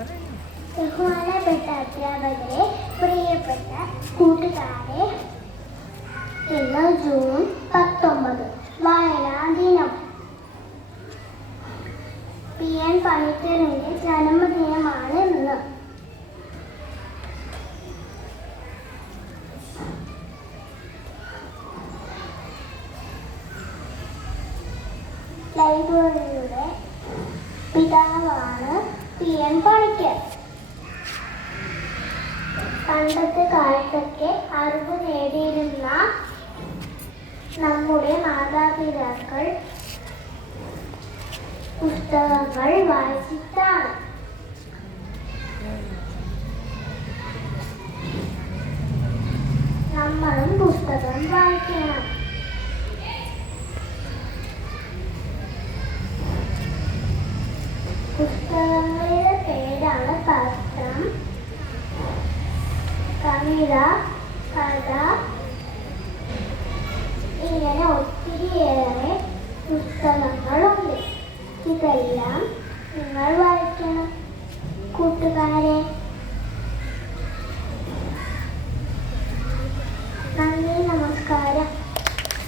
ബഹുമാനപ്പെട്ട അധ്യാപകരെ പ്രിയപ്പെട്ട കൂട്ടുകാരെ ഇന്ന് ജൂൺ പത്തൊമ്പത് വായനാ ദിനം. പി എൻ പണിക്കറിന്റെ ജന്മദിനമാണ് ഇന്ന്. ലൈബ്രറിയുടെ പിതാവാണ് പി എൻ പണിക്കർ പണ്ടത്തെ കാലത്തൊക്കെ അറിവ് നേടിയിരുന്ന നമ്മുടെ മാതാപിതാക്കൾ പുസ്തകങ്ങൾ വായിച്ചിട്ടാണ്. നമ്മളും പുസ്തകം വായിക്കണം. കവിത കഥ. ഇങ്ങനെ ഒത്തിരിയേറെ പുസ്തകങ്ങളുണ്ട്. ഇതെല്ലാം നിങ്ങൾ വായിക്കണം. കൂട്ടുകാരെ